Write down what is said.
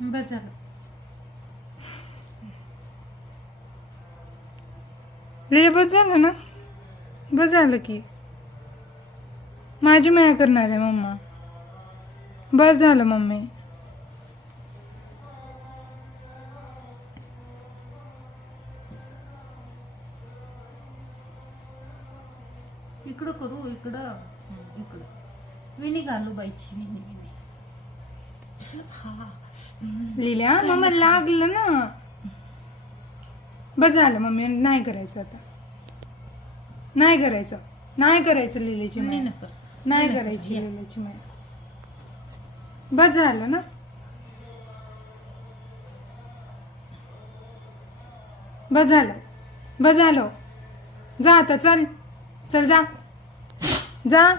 बस झालं. लिले बस झालं ना. बस झालं की माझी माया करणार आहे मम्मा. बस झालं मम्मी. इकडं करू, इकडं. इकडं विणी घालू बाईची. विणी विणी. हा. लिल्या मम्मा लागलं ना. बस झालं मम्मी. नाही करायचं आता. नाही करायचं. नाही करायचं लिलीची नाही माया. नको. नाही करायची लिलीची माया. बस झालं ना. बस झालं. बस झालं. जा आता चल. चल जा. जा.